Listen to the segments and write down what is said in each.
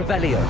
Revelio.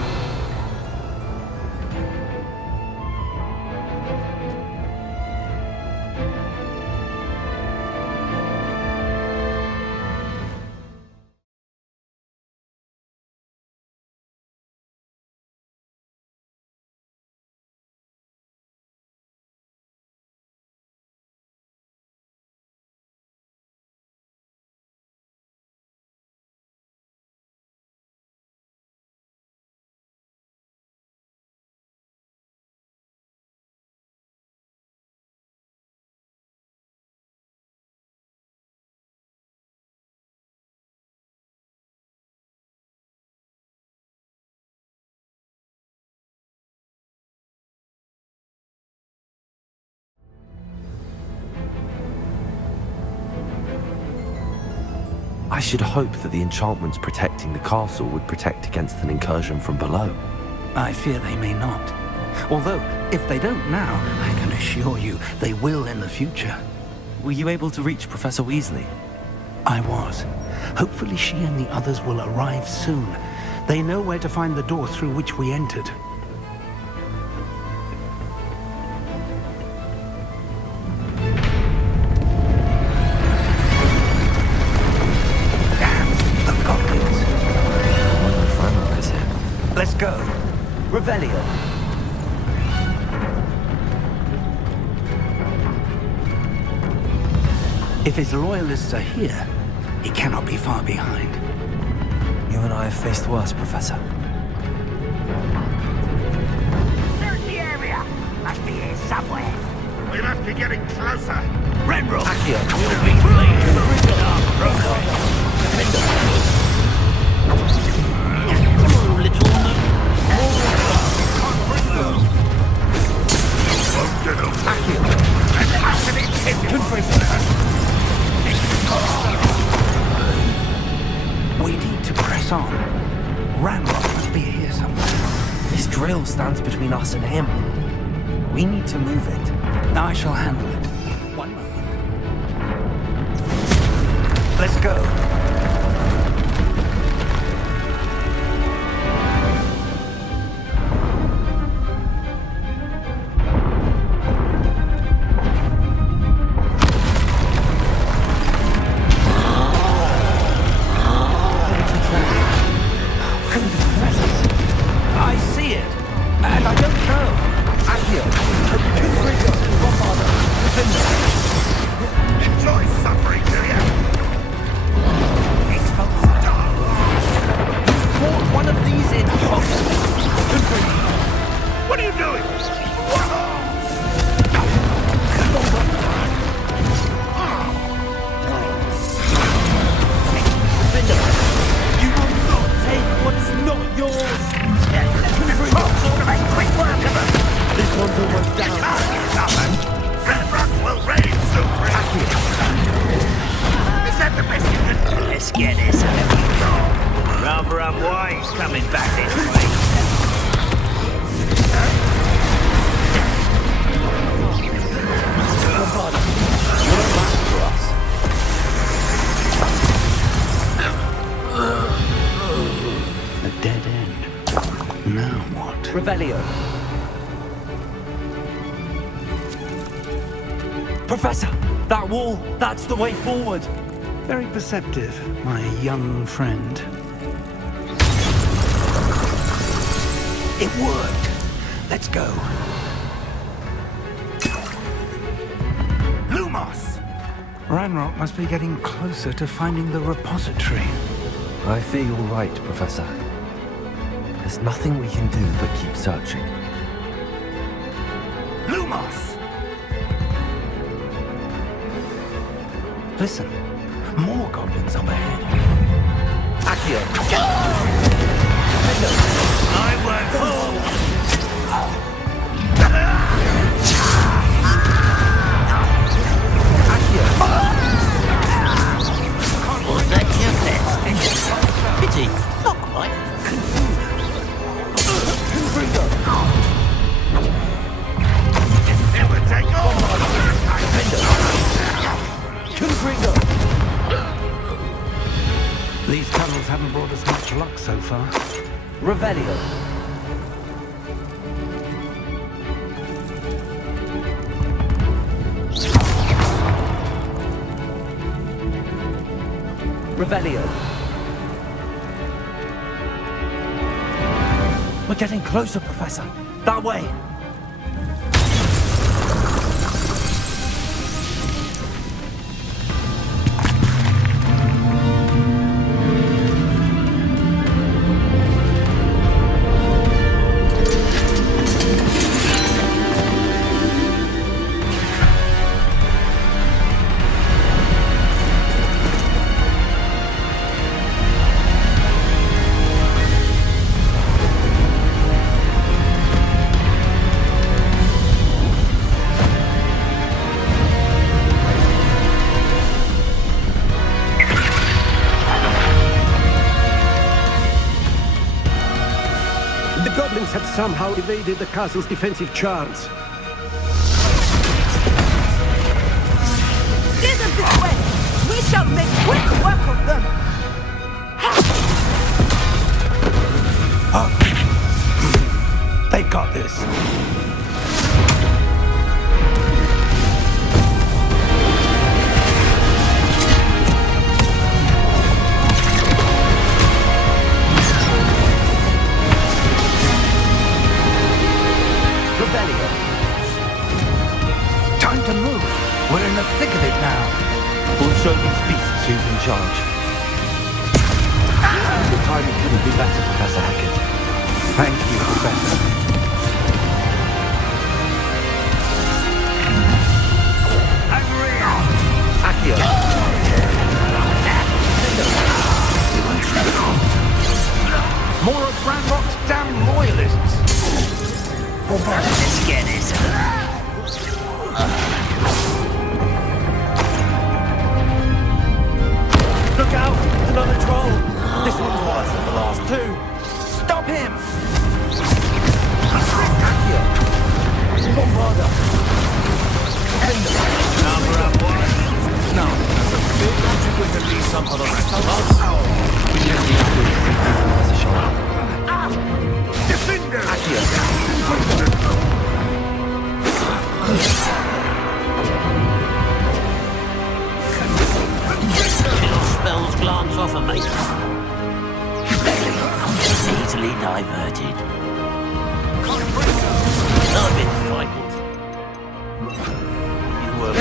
I should hope that the enchantments protecting the castle would protect against an incursion from below. I fear they may not. Although, if they don't now, I can assure you they will in the future. Were you able to reach Professor Weasley? I was. Hopefully she and the others will arrive soon. They know where to find the door through which we entered. Let's go. Revelio. If his loyalists are here, he cannot be far behind. You and I have faced worse, Professor. Search the area. Must be here somewhere. We must be getting closer. Renbrook Accio. will be pleased with our progress. We need to press on. Ranrock must be here somewhere. This drill stands between us and him. We need to move it. I shall handle it. One moment. Let's go. Enjoy suffering, do you? One of these in Hogwarts. What are you doing? You will not take what's not yours. Quick work of them. This one's almost down. Renbrook will reign supreme. Is that the best you can do? Let's get this out of here. Rather unwise coming back this way. A dead end. Now what? Revelio. Professor! That wall! That's the way forward! Very perceptive, my young friend. It worked. Let's go. Lumos! Ranrock must be getting closer to finding the repository. I fear you're right, Professor. There's nothing we can do but keep searching. Lumos! Listen, more goblins up ahead. Accio. I won't fall. Was that your best? Pity. Not quite. Never take off! These tunnels haven't brought us much luck so far. Revelio. Revelio. We're getting closer, Professor. That way. The goblins have somehow evaded the castle's defensive charms. Steer them this way! We shall make quick work of them! They got this. Time to move. We're in the thick of it now. We'll show these beasts who's in charge. The timing couldn't be better, Professor Hackett. Thank you, Professor. Accio. More of Ranrock's damn loyalists. Let's get it. Look out! Another troll! This one's worse than the last two! Stop him! Accio! Bombarda! Number up, boys. Now, as a big object with at least some other reptiles. We just need to see Professor Shaw. Defender! Accio. Spells glance off of me. Easily diverted. I've been frightened. You were...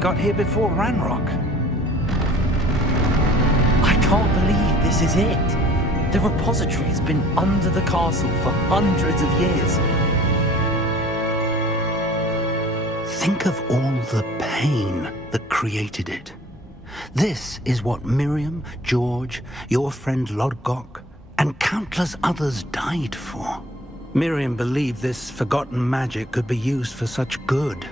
got here before Ranrock. I can't believe this is it. The repository has been under the castle for hundreds of years. Think of all the pain that created it. This is what Miriam, George, your friend Lodgok, and countless others died for. Miriam believed this forgotten magic could be used for such good,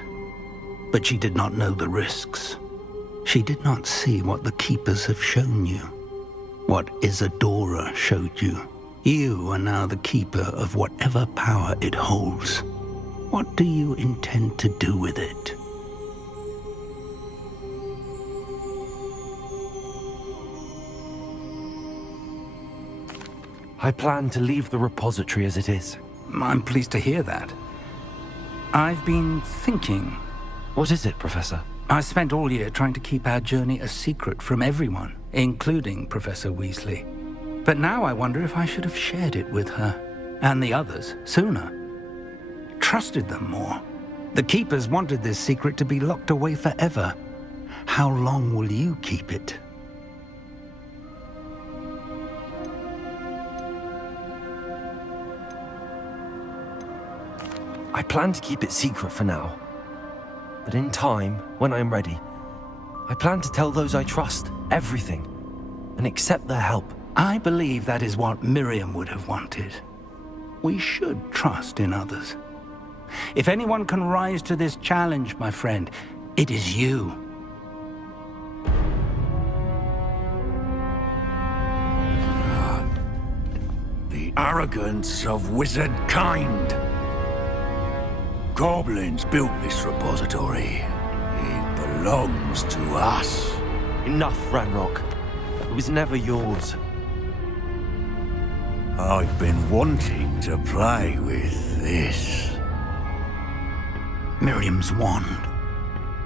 but she did not know the risks. She did not see what the Keepers have shown you, what Isadora showed you. You are now the Keeper of whatever power it holds. What do you intend to do with it? I plan to leave the repository as it is. I'm pleased to hear that. I've been thinking. What is it, Professor? I spent all year trying to keep our journey a secret from everyone, including Professor Weasley. But now I wonder if I should have shared it with her, and the others, sooner. Trusted them more. The Keepers wanted this secret to be locked away forever. How long will you keep it? I plan to keep it secret for now. But in time, when I'm ready, I plan to tell those I trust everything and accept their help. I believe that is what Miriam would have wanted. We should trust in others. If anyone can rise to this challenge, my friend, it is you. The arrogance of wizard kind. Goblins built this repository. It belongs to us. Enough, Ranrock. It was never yours. I've been wanting to play with this. Miriam's wand.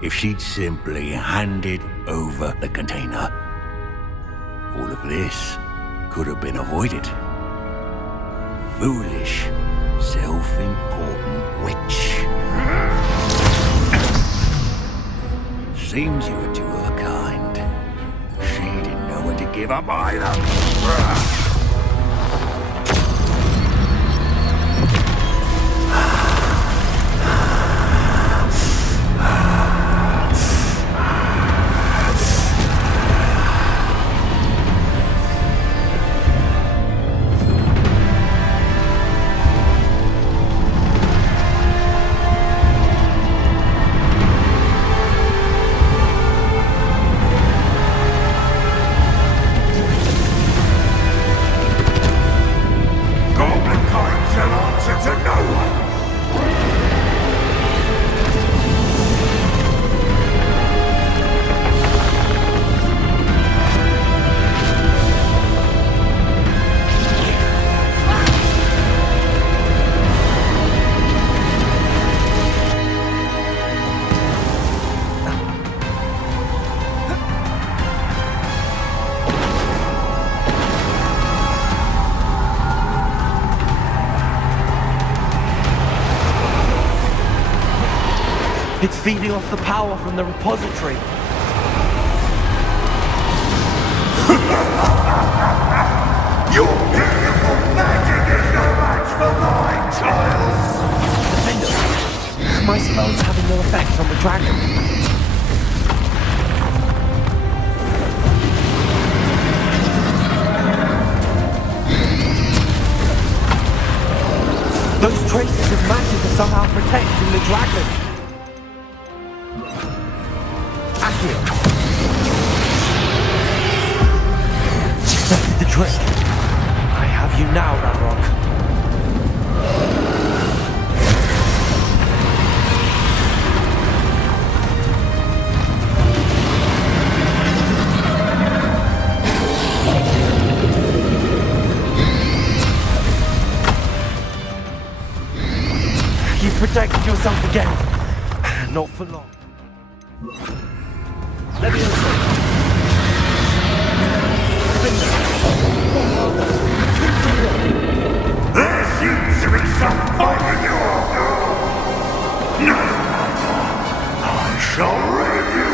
If she'd simply handed over the container, all of this could have been avoided. Foolish, self-important witch. Seems you were two of a kind. She didn't know when to give up either. It's feeding off the power from the repository. Your beautiful magic is no match for mine, child! My spells having no effect on the dragon. Those traces of magic are somehow protecting the dragon. That did the trick. I have you now, Ranrock. You've protected yourself again. Not for long. Let me There seems to be some fire in your door. No matter. I shall rid you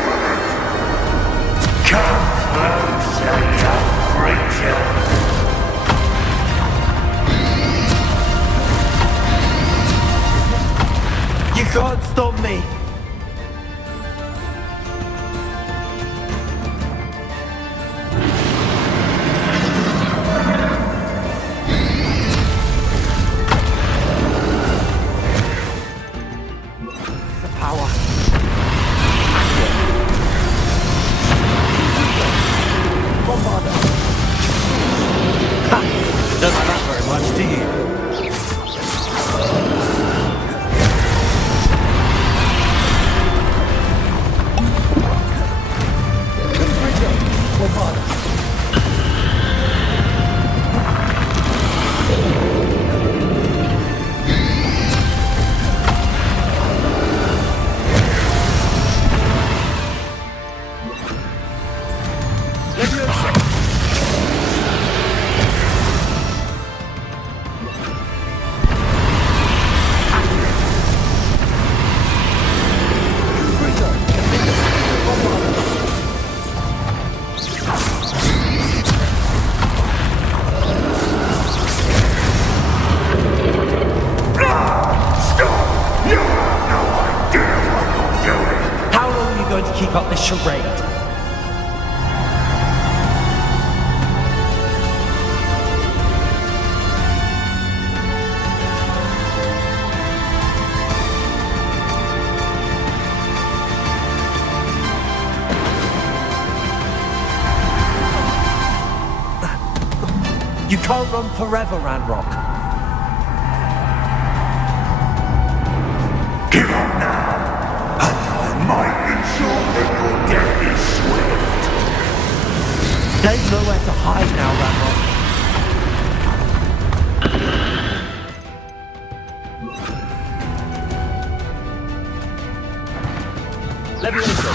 You can't run forever, Ranrock. Give up now, and I might ensure that your death is swift. There's nowhere to hide now, Ranrock. Levioso.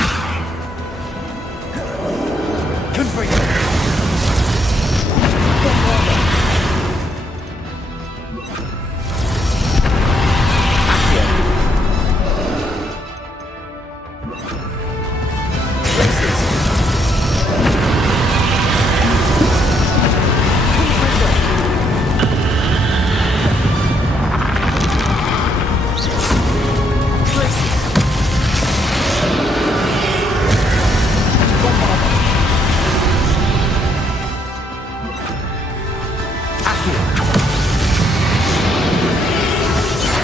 Confringo. Bombarda. Accio. Places. Confringo. Places.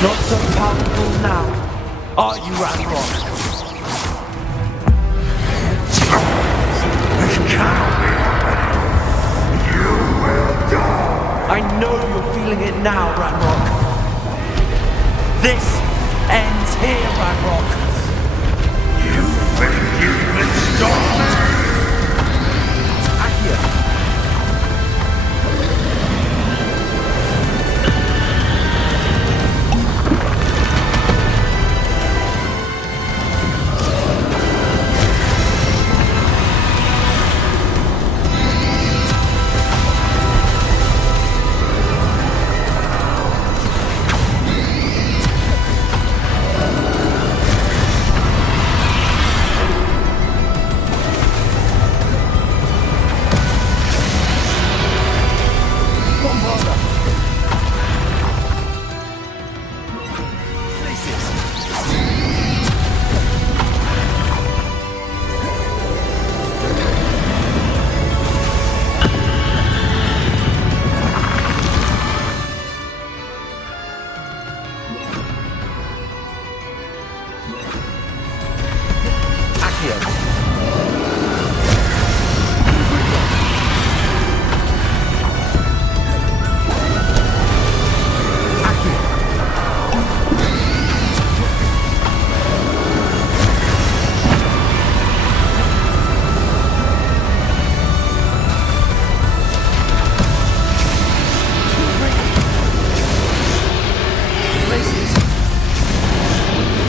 Not so powerful now, are you, Ranrock? This cannot be happening. You will die. I know you're feeling it now, Ranrock. This ends here, Ranrock. You think you can stop me? Accio.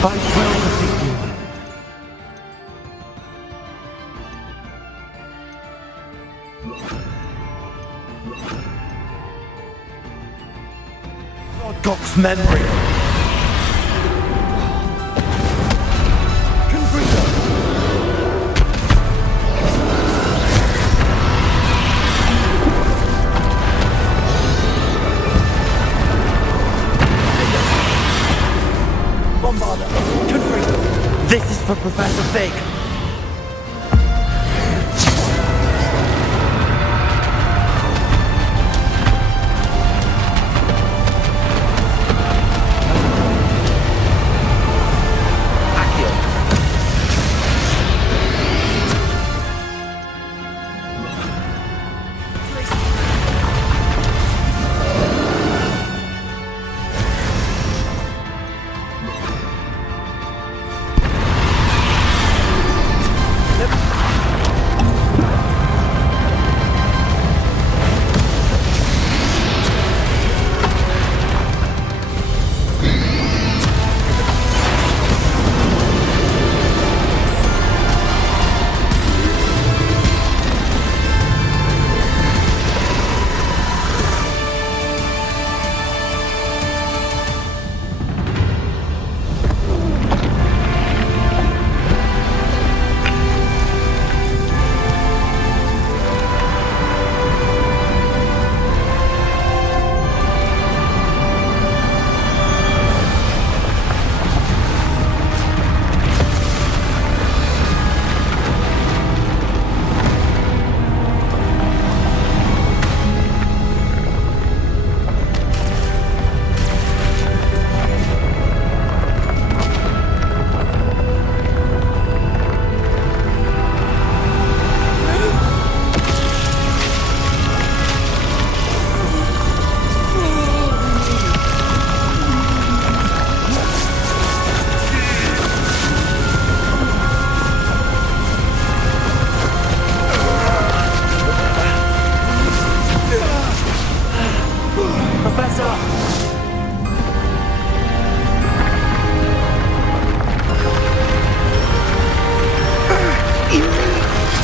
I will defeat you. God's memory. Confringo. Bombarda. Confringo. This is for Professor Fig.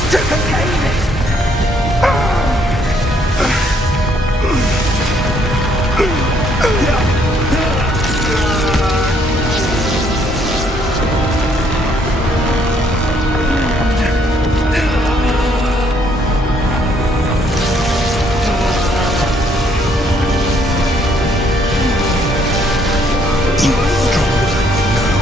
to contain it. You are stronger than you know.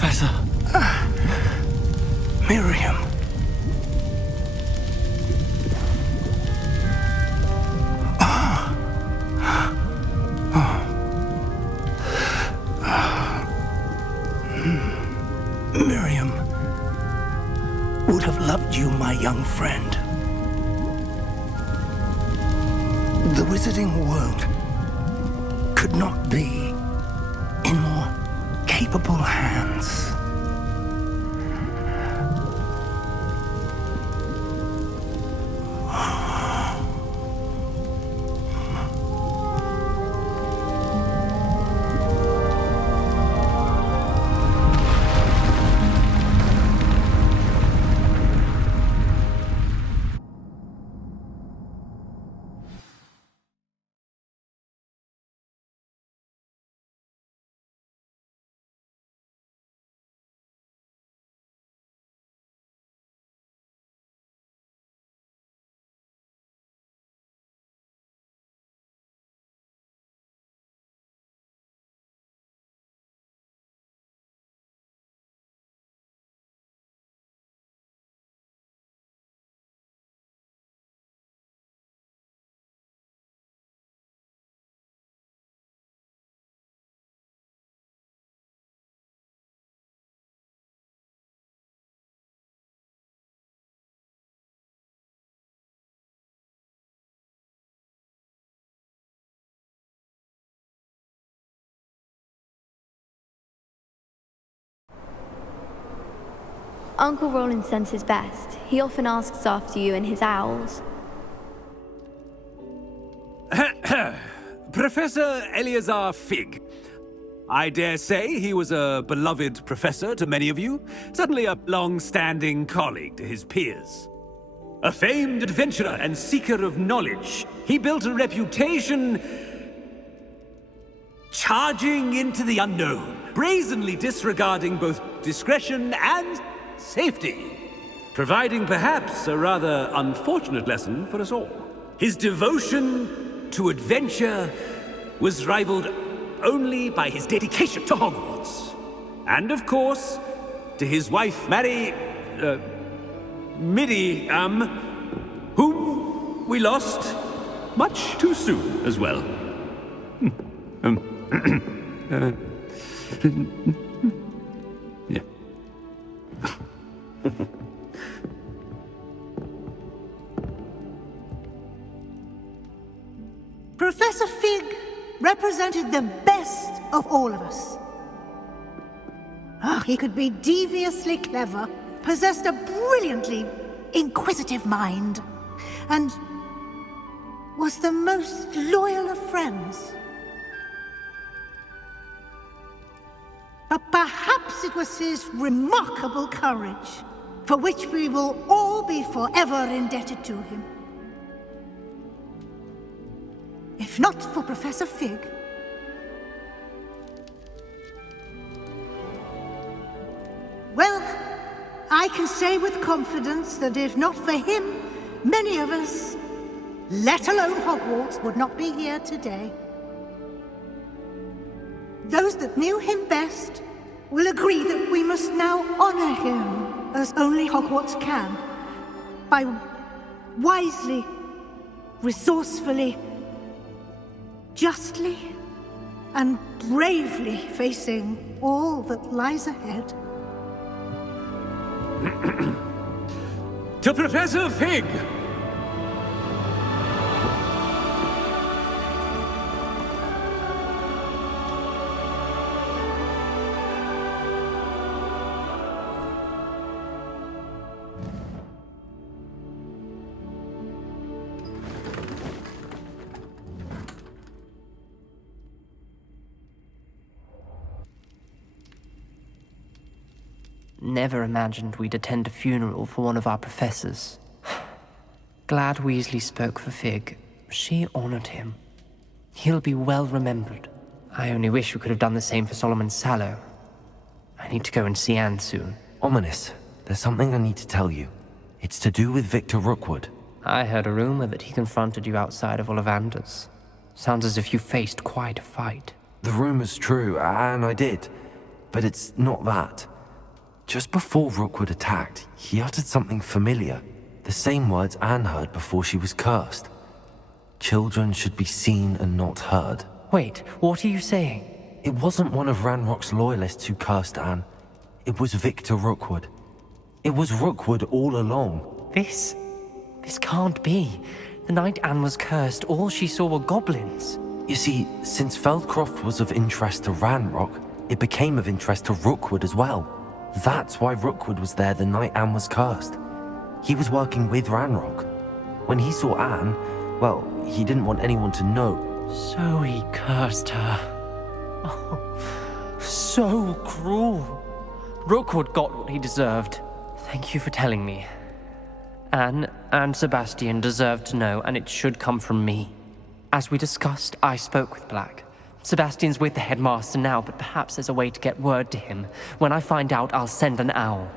Professor. Miriam. Miriam would have loved you, my young friend. The wizarding world could not be in more capable hands. Uncle Roland sends his best. He often asks after you and his owls. Professor Eleazar Fig. I dare say he was a beloved professor to many of you, certainly a long-standing colleague to his peers. A famed adventurer and seeker of knowledge, he built a reputation charging into the unknown, brazenly disregarding both discretion and safety, providing perhaps a rather unfortunate lesson for us all. His devotion to adventure was rivaled only by his dedication to Hogwarts. And of course, to his wife, Midi, whom we lost much too soon as well. Yeah. Professor Fig represented the best of all of us. He could be deviously clever, possessed a brilliantly inquisitive mind, and was the most loyal of friends. But perhaps it was his remarkable courage, for which we will all be forever indebted to him. If not for Professor Fig, well, I can say with confidence that if not for him, many of us, let alone Hogwarts, would not be here today. Those that knew him best will agree that we must now honor him as only Hogwarts can, by wisely, resourcefully, justly, and bravely facing all that lies ahead. To Professor Fig! Never imagined we'd attend a funeral for one of our professors. Glad Weasley spoke for Fig. She honored him. He'll be well remembered. I only wish we could have done the same for Solomon Sallow. I need to go and see Anne soon. Ominous, there's something I need to tell you. It's to do with Victor Rookwood. I heard a rumor that he confronted you outside of Ollivander's. Sounds as if you faced quite a fight. The rumor's true, and I did. But it's not that. Just before Rookwood attacked, he uttered something familiar. The same words Anne heard before she was cursed. Children should be seen and not heard. Wait, what are you saying? It wasn't one of Ranrock's loyalists who cursed Anne. It was Victor Rookwood. It was Rookwood all along. This can't be. The night Anne was cursed, all she saw were goblins. You see, since Feldcroft was of interest to Ranrock, it became of interest to Rookwood as well. That's why Rookwood was there the night Anne was cursed. He was working with Ranrock. When he saw Anne, well, he didn't want anyone to know. So he cursed her. Oh, so cruel. Rookwood got what he deserved. Thank you for telling me. Anne and Sebastian deserve to know, and it should come from me. As we discussed, I spoke with Black. Sebastian's with the headmaster now, but perhaps there's a way to get word to him. When I find out, I'll send an owl.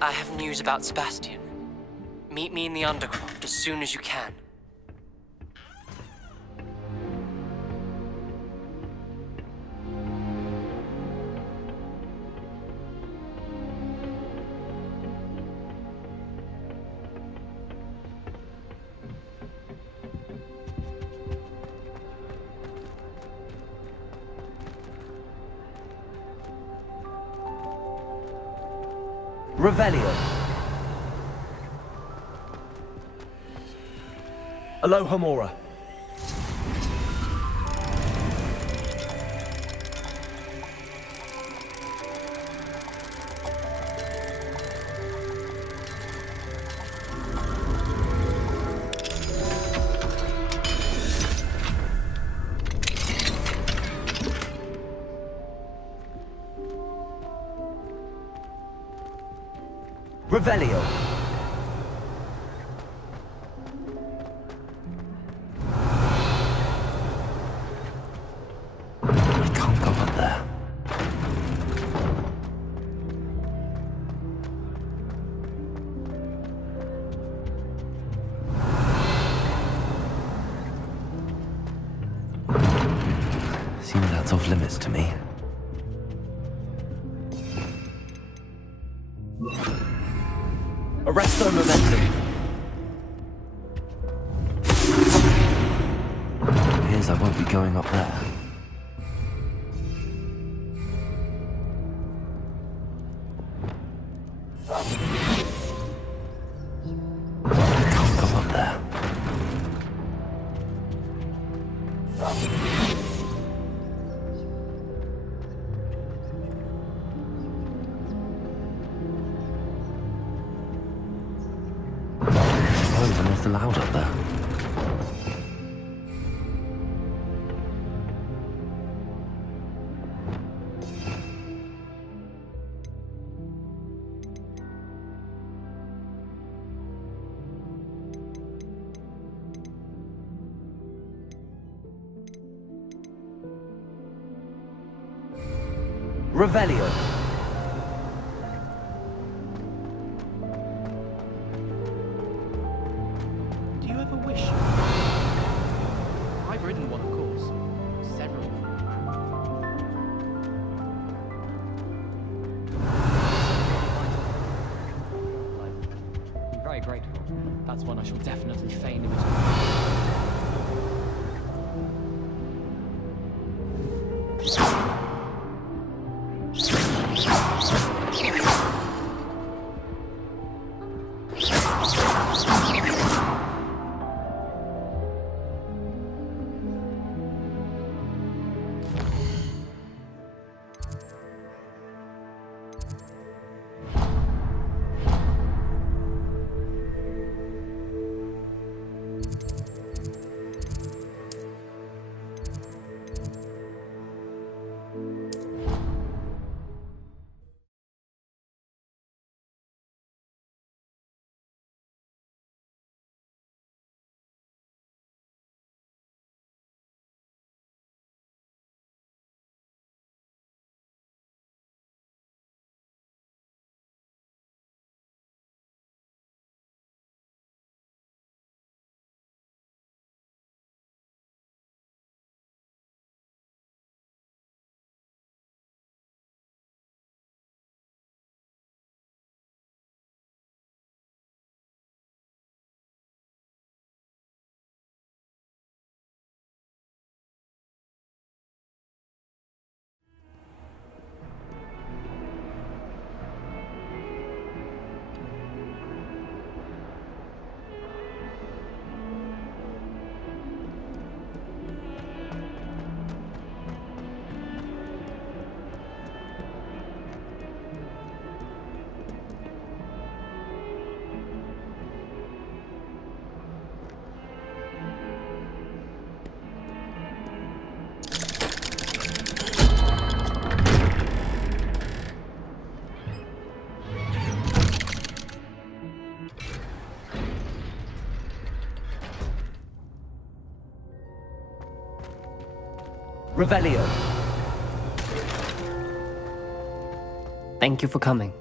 I have news about Sebastian. Meet me in the Undercroft as soon as you can. Revelio. Aloha Mora. Revelio. I can't go up there. Seems that's off limits to me. Arresto momentum. something up there. Can't go up there. Oh, they're not allowed up there. Revelio. Do you ever wish? I've ridden one, of course. Several. I'm very grateful. That's one I shall definitely feign Revelio. Thank you for coming.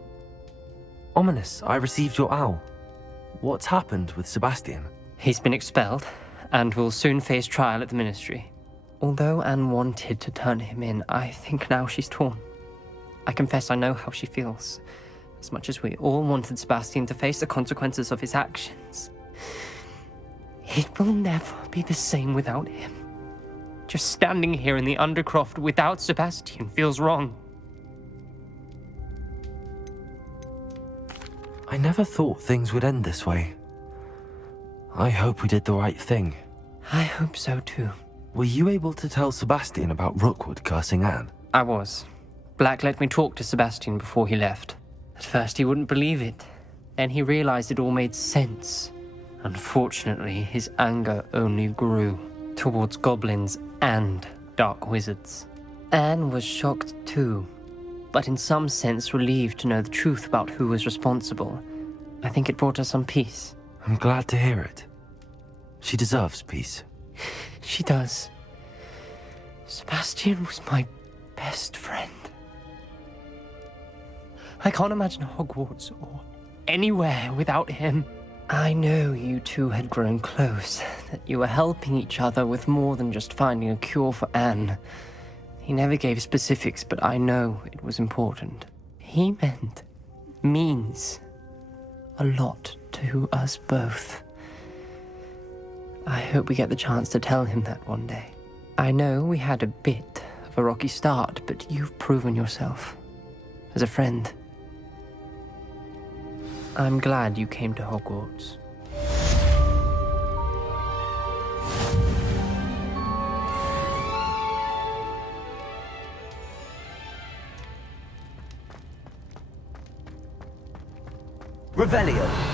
Ominous, I received your owl. What's happened with Sebastian? He's been expelled, and will soon face trial at the Ministry. Although Anne wanted to turn him in, I think now she's torn. I confess I know how she feels. As much as we all wanted Sebastian to face the consequences of his actions. It will never be the same without him. Just standing here in the Undercroft without Sebastian feels wrong. I never thought things would end this way. I hope we did the right thing. I hope so too. Were you able to tell Sebastian about Rookwood cursing Anne? I was. Black let me talk to Sebastian before he left. At first he wouldn't believe it. Then he realized it all made sense. Unfortunately, his anger only grew towards goblins and dark wizards. Anne was shocked too, but in some sense relieved to know the truth about who was responsible. I think it brought her some peace. I'm glad to hear it. She deserves peace. She does. Sebastian was my best friend. I can't imagine Hogwarts or anywhere without him. I know you two had grown close, that you were helping each other with more than just finding a cure for Anne. He never gave specifics, but I know it was important. He means a lot to us both. I hope we get the chance to tell him that one day. I know we had a bit of a rocky start, but you've proven yourself as a friend. I'm glad you came to Hogwarts. Revelio.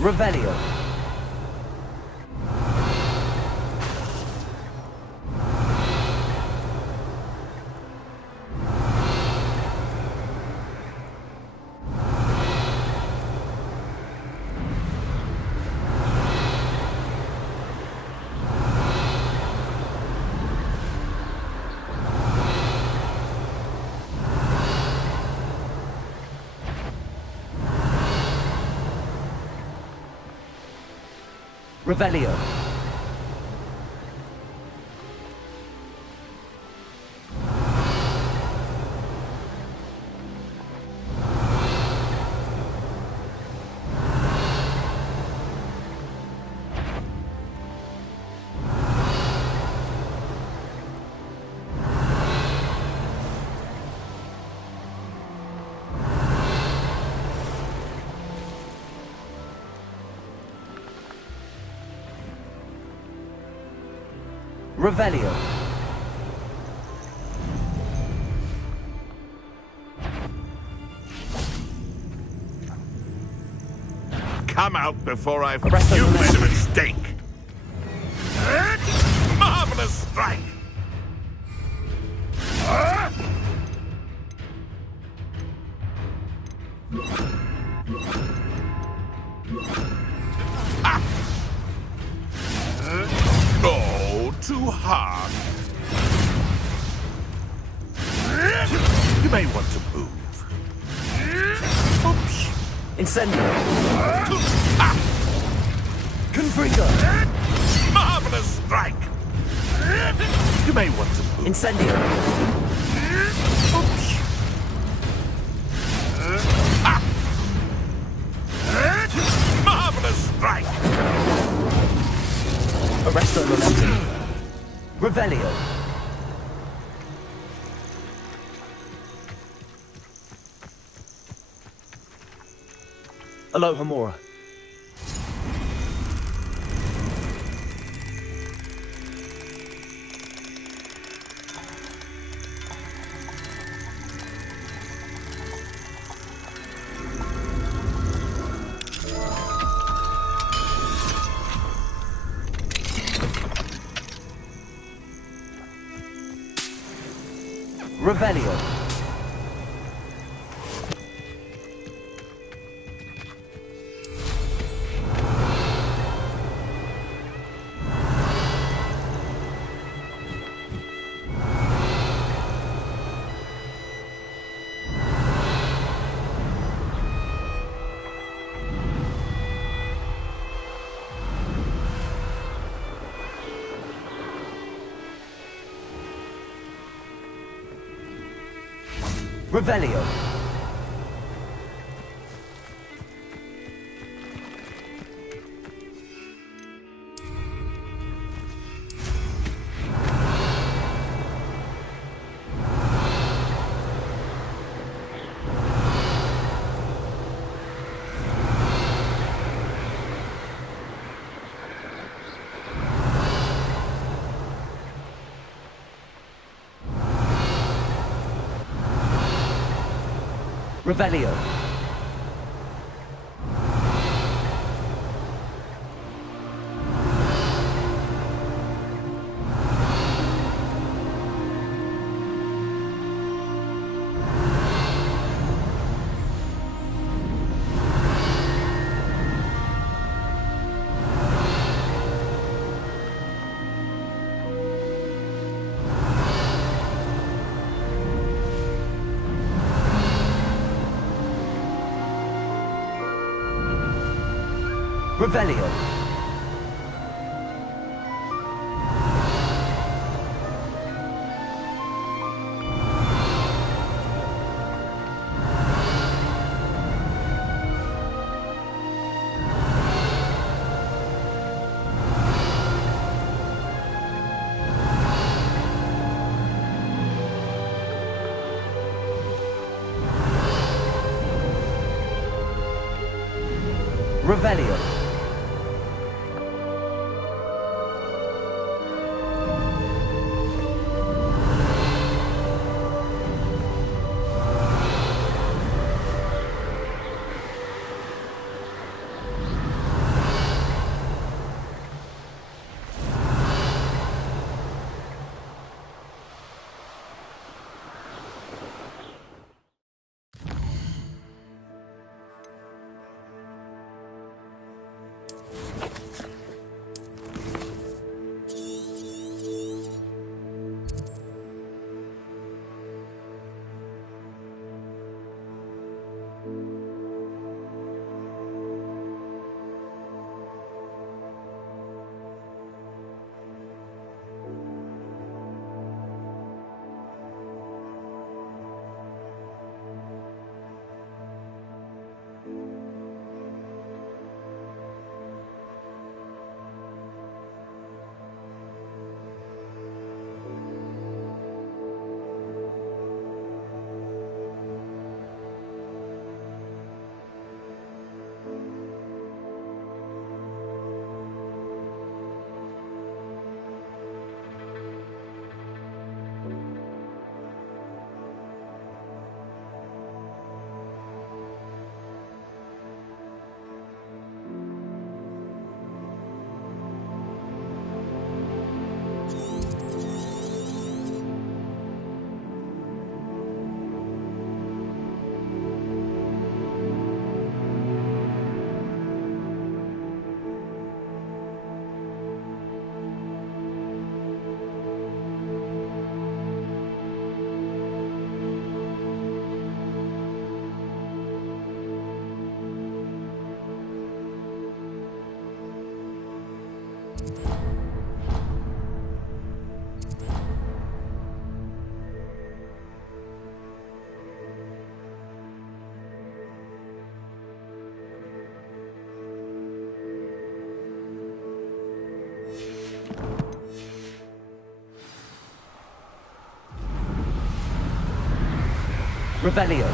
Revelio. Revelio. Revelio. Come out before I've... Arrest You them. made a mistake! Marvelous strike! Oh, too hard. You may want to move. Oops. Incendio. Confringo. Marvelous strike! You may want to move. Incendio. Oops. Marvelous strike! Arresto Momentum. Revelio. Aloha Mora. Revelio. Revelio. Revelio. Revelio. Revelio. Revelio.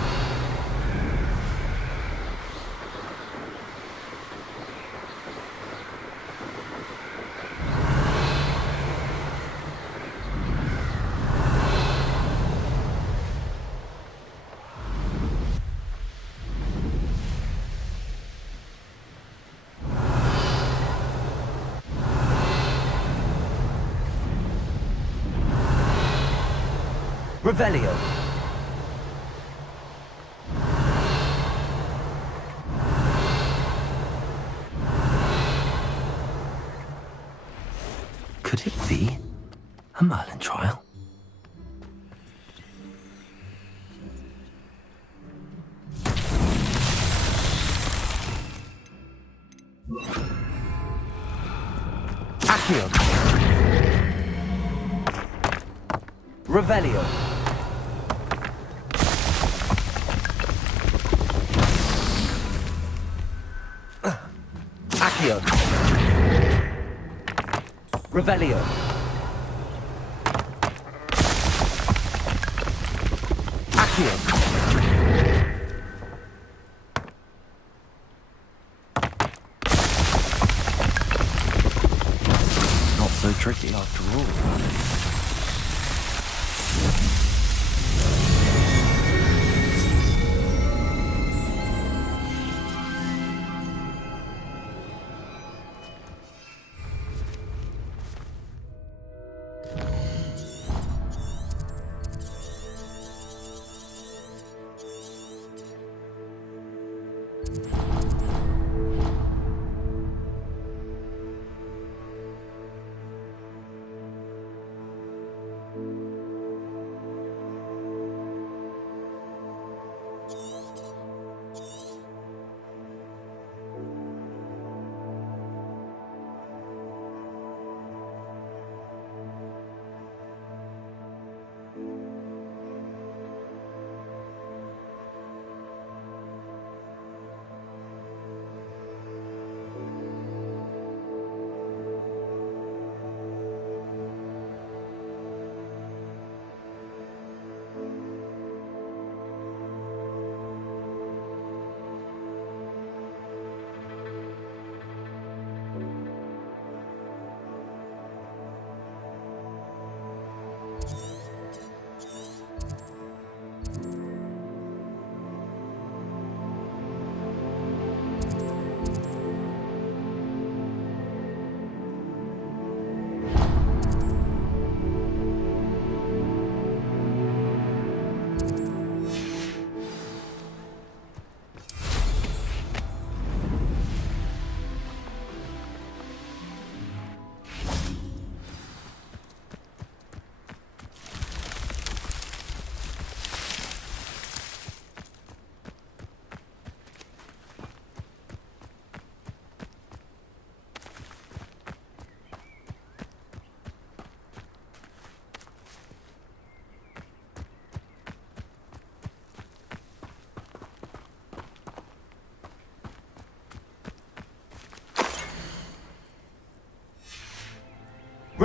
Revelio. Could it be a Merlin trial? Accio. Revelio. Accio. Revelio. Accio. Not so tricky after all.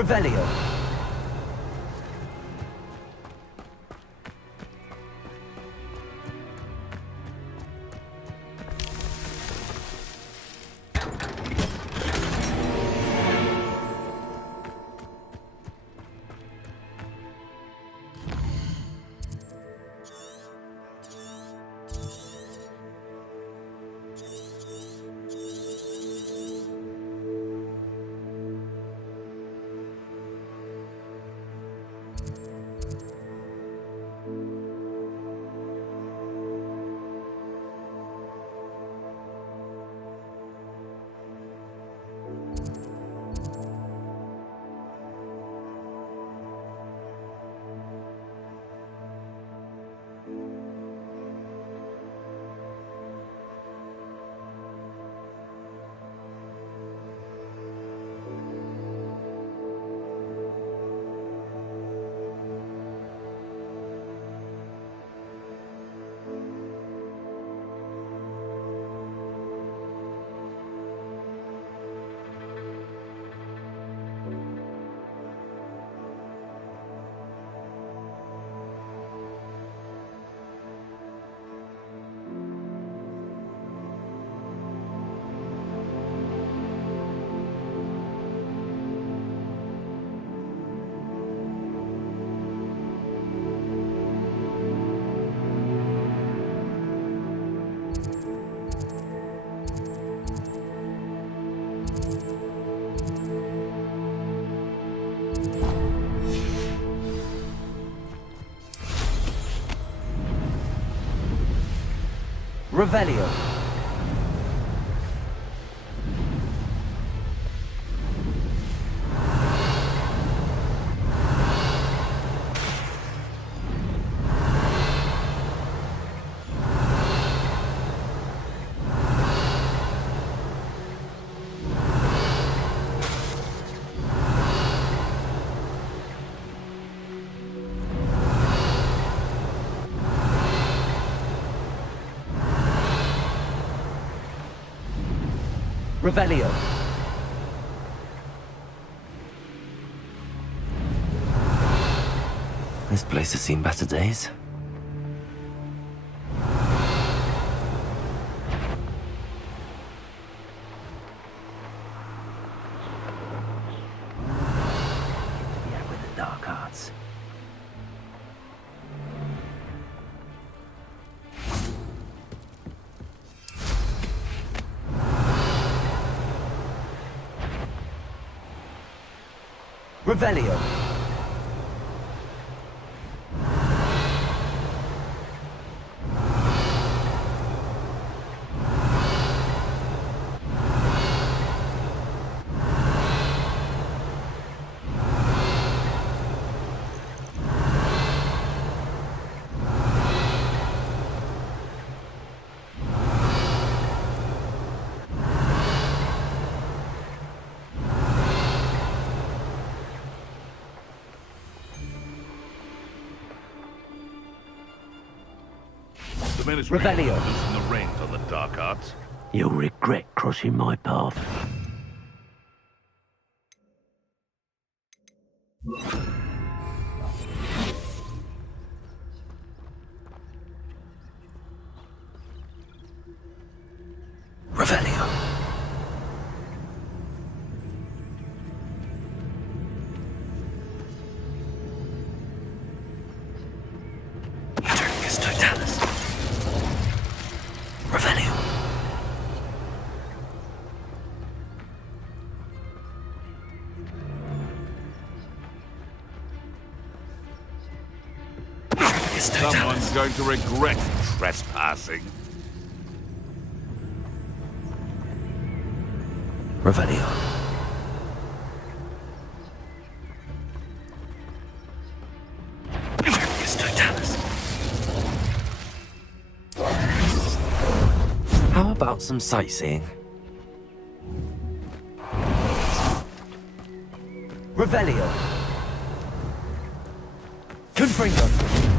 Revelio. Revelio. Revelio. This place has seen better days. Yeah, with the dark arts. Revelio. The Ministry Revelio. will loosen the reins on the dark arts. You'll regret crossing my path. Revelio. Eternicus Totalis. Revelio. Eternicus Totalis. Someone's going to regret trespassing. Revelio. Eternicus Totalis. How about some sightseeing? Revelio. Confringo.